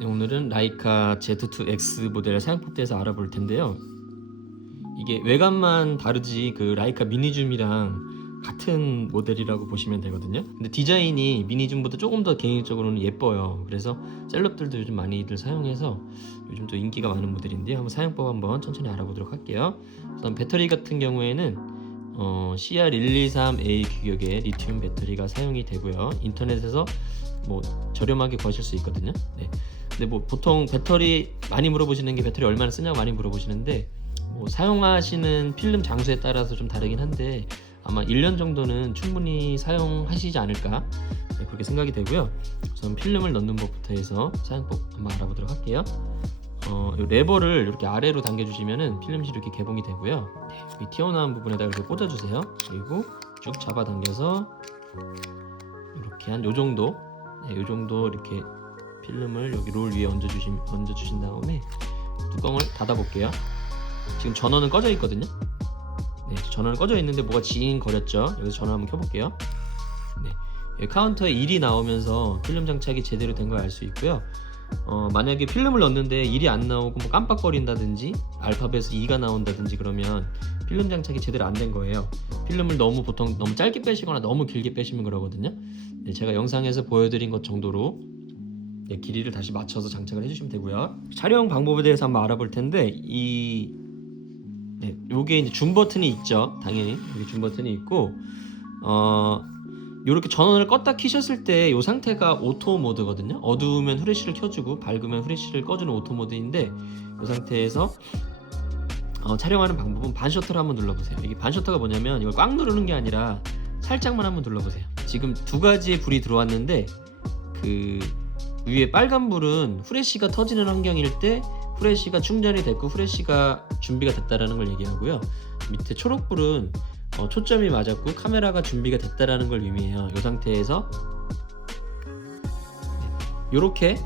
네, 오늘은 라이카 Z2X 모델 사용법에 대해서 알아볼 텐데요. 이게 외관만 다르지 그 라이카 미니줌이랑 같은 모델이라고 보시면 되거든요. 근데 디자인이 미니줌보다 조금 더 개인적으로는 예뻐요. 그래서 셀럽들도 요즘 많이들 사용해서 요즘 또 인기가 많은 모델인데요. 한번 사용법 한번 천천히 알아보도록 할게요. 우선 배터리 같은 경우에는 CR123A 규격의 리튬 배터리가 사용이 되고요. 인터넷에서 뭐 저렴하게 구하실 수 있거든요. 네. 근데 뭐 보통 배터리 많이 물어보시는 게 배터리 얼마나 쓰냐고 많이 물어보시는데 뭐 사용하시는 필름 장수에 따라서 좀 다르긴 한데 아마 1년 정도는 충분히 사용하시지 않을까, 네, 그렇게 생각이 되고요. 우선 필름을 넣는 법부터 해서 사용법 한번 알아보도록 할게요. 이 레버를 이렇게 아래로 당겨주시면은 필름실이 이렇게 개봉이 되고요. 네, 이 튀어나온 부분에다 이렇게 꽂아주세요. 그리고 쭉 잡아당겨서 이렇게 한 요 정도, 네, 요 정도 이렇게 필름을 여기 롤 위에 얹어주신 다음에 뚜껑을 닫아 볼게요. 지금 전원은 꺼져 있거든요. 네, 전원은 꺼져 있는데 뭐가 징 거렸죠. 여기서 전원 한번 켜볼게요. 네, 여기 카운터에 1이 나오면서 필름 장착이 제대로 된 걸 알 수 있고요. 만약에 필름을 넣는데 1이 안 나오고 뭐 깜빡거린다든지 알파벳에서 2가 나온다든지 그러면 필름 장착이 제대로 안 된 거예요. 필름을 보통 너무 짧게 빼시거나 너무 길게 빼시면 그러거든요. 네, 제가 영상에서 보여드린 것 정도로, 네, 길이를 다시 맞춰서 장착을 해주시면 되고요. 촬영 방법에 대해서 한번 알아볼 텐데 요게 이제 줌 버튼이 있죠. 당연히 여기 줌 버튼이 있고 요렇게 전원을 껐다 키셨을 때 요 상태가 오토 모드거든요. 어두우면 후레쉬를 켜주고 밝으면 후레쉬를 꺼주는 오토 모드인데 요 상태에서 촬영하는 방법은 반셔터를 한번 눌러보세요. 이게 반셔터가 뭐냐면 이걸 꽉 누르는 게 아니라 살짝만 한번 눌러보세요. 지금 두 가지의 불이 들어왔는데 그 위에 빨간 불은 후레쉬가 터지는 환경일 때 후레쉬가 충전이 됐고 후레쉬가 준비가 됐다라는 걸 얘기하고요. 밑에 초록불은 초점이 맞았고 카메라가 준비가 됐다라는 걸 의미해요. 이 상태에서 이렇게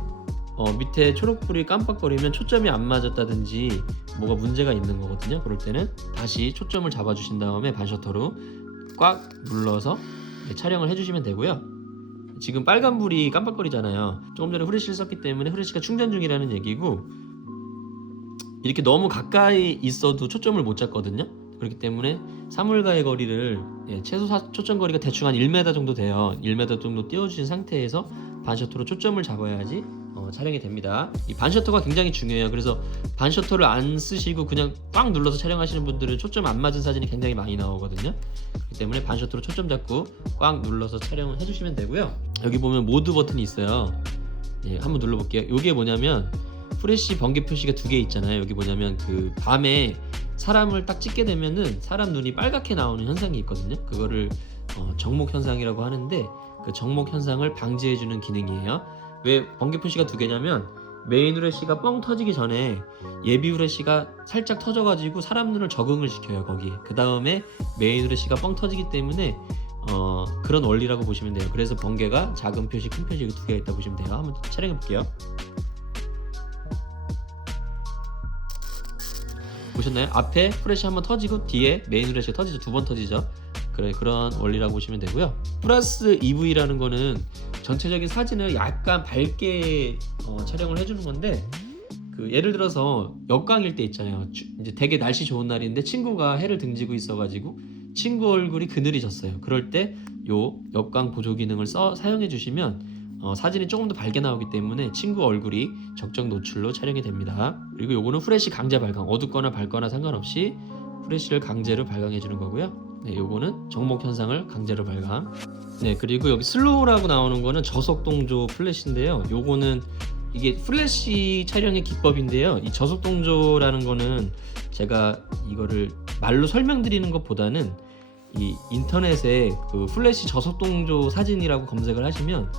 밑에 초록불이 깜빡거리면 초점이 안 맞았다든지 뭐가 문제가 있는 거거든요. 그럴 때는 다시 초점을 잡아주신 다음에 반셔터로 꽉 눌러서 촬영을 해주시면 되고요. 지금 빨간불이 깜빡거리잖아요. 조금 전에 후레쉬를 썼기 때문에 후레쉬가 충전 중이라는 얘기고, 이렇게 너무 가까이 있어도 초점을 못 잡거든요. 그렇기 때문에 사물과의 거리를 최소 초점 거리가 대충 한 1m 정도 돼요. 1m 정도 띄워주신 상태에서 반셔터로 초점을 잡아야지 촬영이 됩니다. 이 반셔터가 굉장히 중요해요. 그래서 반셔터를 안 쓰시고 그냥 꽉 눌러서 촬영하시는 분들은 초점 안 맞은 사진이 굉장히 많이 나오거든요. 그렇기 때문에 반셔터로 초점 잡고 꽉 눌러서 촬영을 해주시면 되고요. 여기 보면 모드 버튼이 있어요. 한번 눌러볼게요. 이게 뭐냐면 후레쉬 번개 표시가 두 개 있잖아요. 여기 뭐냐면 그 밤에 사람을 딱 찍게 되면은 사람 눈이 빨갛게 나오는 현상이 있거든요. 그거를 정목 현상이라고 하는데 그 정목 현상을 방지해주는 기능이에요. 왜 번개 표시가 두 개냐면 메인 후레쉬가 뻥 터지기 전에 예비 후레쉬가 살짝 터져가지고 사람 눈을 적응을 시켜요. 거기에 그 다음에 메인 후레쉬가 뻥 터지기 때문에 그런 원리라고 보시면 돼요. 그래서 번개가 작은 표시 큰 표시 두 개가 있다 보시면 돼요. 한번 촬영해 볼게요. 보셨나요? 앞에 후레쉬 한번 터지고 뒤에 메인 후레쉬가 터지죠. 두 번 터지죠. 그런 원리라고 보시면 되고요. 플러스 EV라는 거는 전체적인 사진을 약간 밝게 촬영을 해주는 건데, 그 예를 들어서 역광일 때 있잖아요. 이제 되게 날씨 좋은 날인데 친구가 해를 등지고 있어가지고 친구 얼굴이 그늘이 졌어요. 그럴 때 요 역광 보조 기능을 사용해 주시면 사진이 조금 더 밝게 나오기 때문에 친구 얼굴이 적정 노출로 촬영이 됩니다. 그리고 요거는 후레쉬 강제 발광, 어둡거나 밝거나 상관없이 후레쉬를 강제로 발광해 주는 거고요. 네, 요거는 정목 현상을 강제로 발광. 네, 그리고 여기 슬로우라고 나오는 거는 저속 동조 플래시인데요. 요거는 이게 플래시 촬영의 기법인데요. 이 저속 동조라는 거는 제가 이거를 말로 설명드리는 것보다는 이 인터넷에 그 플래시 저속 동조 사진이라고 검색을 하시면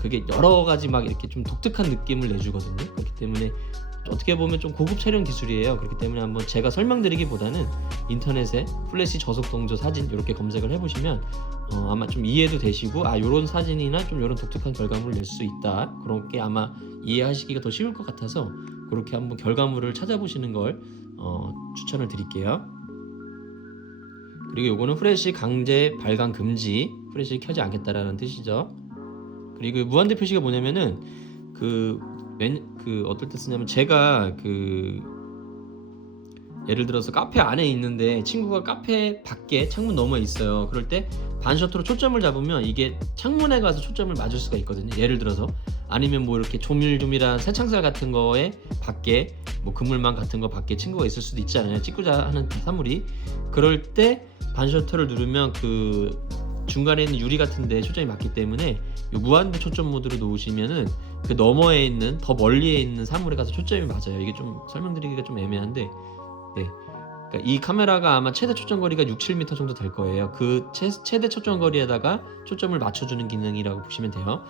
그게 여러 가지 막 이렇게 좀 독특한 느낌을 내주거든요. 그렇기 때문에 어떻게 보면 좀 고급 촬영 기술이에요. 그렇기 때문에 한번 제가 설명드리기보다는 인터넷에 플래시 저속 동조 사진 이렇게 검색을 해보시면 아마 좀 이해도 되시고 요런 사진이나 좀 요런 독특한 결과물을 낼 수 있다, 그렇게 아마 이해하시기가 더 쉬울 것 같아서 그렇게 한번 결과물을 찾아보시는 걸 추천을 드릴게요. 그리고 요거는 후레쉬 강제 발광 금지, 후레쉬 켜지 않겠다라는 뜻이죠. 그리고 무한대 표시가 뭐냐면은 그 어떨 때 쓰냐면 제가 예를 들어서 카페 안에 있는데 친구가 카페 밖에 창문 너머에 있어요. 그럴 때 반셔터로 초점을 잡으면 이게 창문에 가서 초점을 맞을 수가 있거든요. 예를 들어서 아니면 뭐 이렇게 조밀조밀한 새창살 같은 거에 밖에 뭐 그물망 같은 거 밖에 친구가 있을 수도 있잖아요. 찍고자 하는 사물이. 그럴 때 반셔터를 누르면 그 중간에 있는 유리 같은데 초점이 맞기 때문에 이 무한대 초점 모드로 놓으시면은 그 너머에 있는 더 멀리에 있는 사물에 가서 초점이 맞아요. 이게 좀 설명드리기가 좀 애매한데, 네. 그러니까 이 카메라가 아마 최대 초점 거리가 6, 7m 정도 될 거예요. 그 최대 초점 거리에다가 초점을 맞춰주는 기능이라고 보시면 돼요.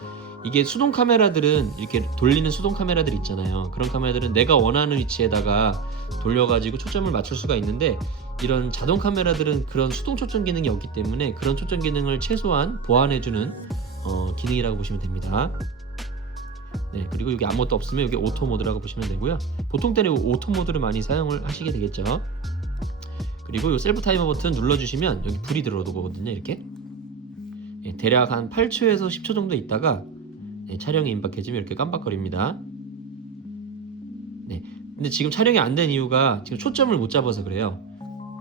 이게 수동 카메라들은 이렇게 돌리는 수동 카메라들 있잖아요. 그런 카메라들은 내가 원하는 위치에다가 돌려가지고 초점을 맞출 수가 있는데, 이런 자동 카메라들은 그런 수동 초점 기능이 없기 때문에 그런 초점 기능을 최소한 보완해주는 기능이라고 보시면 됩니다. 네, 그리고 여기 아무것도 없으면 여기 오토 모드라고 보시면 되고요. 보통 때는 오토 모드를 많이 사용을 하시게 되겠죠. 그리고 이 셀프 타이머 버튼 눌러주시면 여기 불이 들어오거든요. 이렇게 대략 한 8초에서 10초 정도 있다가 촬영이 임박해지면 이렇게 깜빡거립니다. 네, 근데 지금 촬영이 안 된 이유가 지금 초점을 못 잡아서 그래요.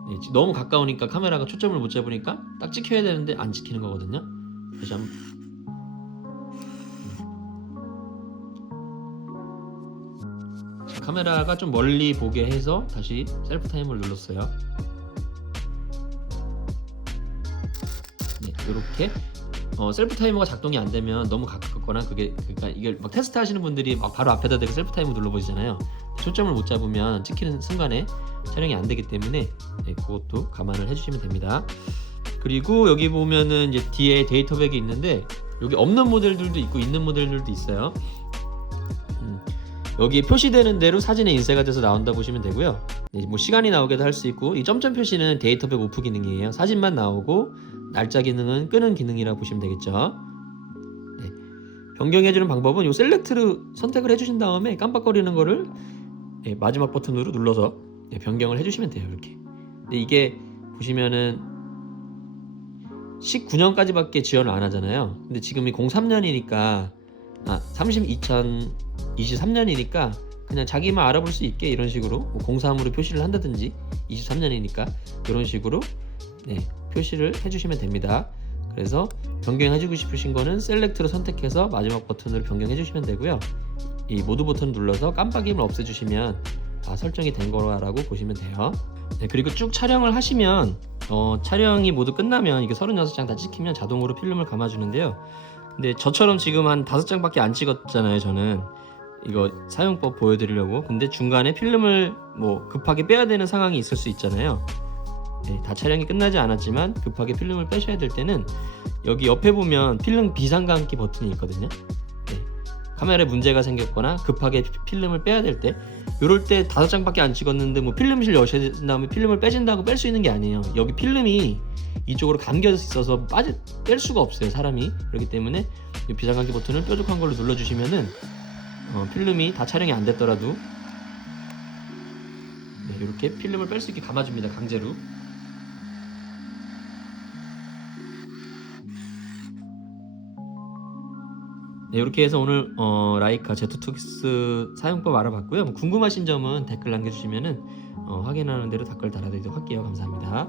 네, 너무 가까우니까 카메라가 초점을 못 잡으니까 딱 찍혀야 되는데 안 찍히는 거거든요. 다시 한번. 카메라가 좀 멀리 보게 해서 다시 셀프 타이머를 눌렀어요. 네, 이렇게 셀프 타이머가 작동이 안 되면 너무 가깝거나 그러니까 이걸 막 테스트 하시는 분들이 막 바로 앞에다 대고 셀프 타이머 눌러보시잖아요. 초점을 못 잡으면 찍히는 순간에 촬영이 안 되기 때문에 그것도 감안을 해주시면 됩니다. 그리고 여기 보면은 이제 뒤에 데이터백이 있는데 여기 없는 모델들도 있고 있는 모델들도 있어요. 여기 표시되는 대로 사진에 인쇄가 돼서 나온다 보시면 되고요. 뭐 시간이 나오게도 할 수 있고, 이 점점 표시는 데이터백 오프 기능이에요. 사진만 나오고 날짜 기능은 끄는 기능이라고 보시면 되겠죠. 네. 변경해주는 방법은 이 셀렉트를 선택을 해주신 다음에 깜빡거리는 거를 마지막 버튼으로 눌러서 변경을 해주시면 돼요. 이렇게. 근데 이게 보시면은 19년까지밖에 지원을 안 하잖아요. 근데 지금이 03년이니까 2023년이니까 그냥 자기만 알아볼 수 있게 이런 식으로 뭐 03으로 표시를 한다든지 23년이니까 이런 식으로 표시를 해주시면 됩니다. 그래서 변경해주고 싶으신 거는 셀렉트로 선택해서 마지막 버튼으로 변경해 주시면 되고요. 이 모드 버튼 눌러서 깜빡임을 없애주시면 다 설정이 된 거라고 보시면 돼요. 네, 그리고 쭉 촬영을 하시면 촬영이 모두 끝나면 이게 36장 다 찍히면 자동으로 필름을 감아주는데요. 근데 저처럼 지금 한 5장밖에 안 찍었잖아요. 저는 이거 사용법 보여드리려고. 근데 중간에 필름을 뭐 급하게 빼야 되는 상황이 있을 수 있잖아요. 다 촬영이 끝나지 않았지만 급하게 필름을 빼셔야 될 때는 여기 옆에 보면 필름 비상감기 버튼이 있거든요. 카메라에 문제가 생겼거나 급하게 필름을 빼야 될 때, 이럴 때 5장밖에 안 찍었는데 뭐 필름실 여셔야 된 다음에 필름을 빼진다고 뺄 수 있는 게 아니에요. 여기 필름이 이쪽으로 감겨져 있어서 뺄 수가 없어요, 사람이. 그렇기 때문에 이 비상감기 버튼을 뾰족한 걸로 눌러주시면은 필름이 다 촬영이 안 됐더라도 이렇게 필름을 뺄 수 있게 감아줍니다, 강제로. 네, 이렇게 해서 오늘 라이카 Z2X 사용법 알아봤고요. 궁금하신 점은 댓글 남겨주시면은 확인하는 대로 댓글 달아드리도록 할게요. 감사합니다.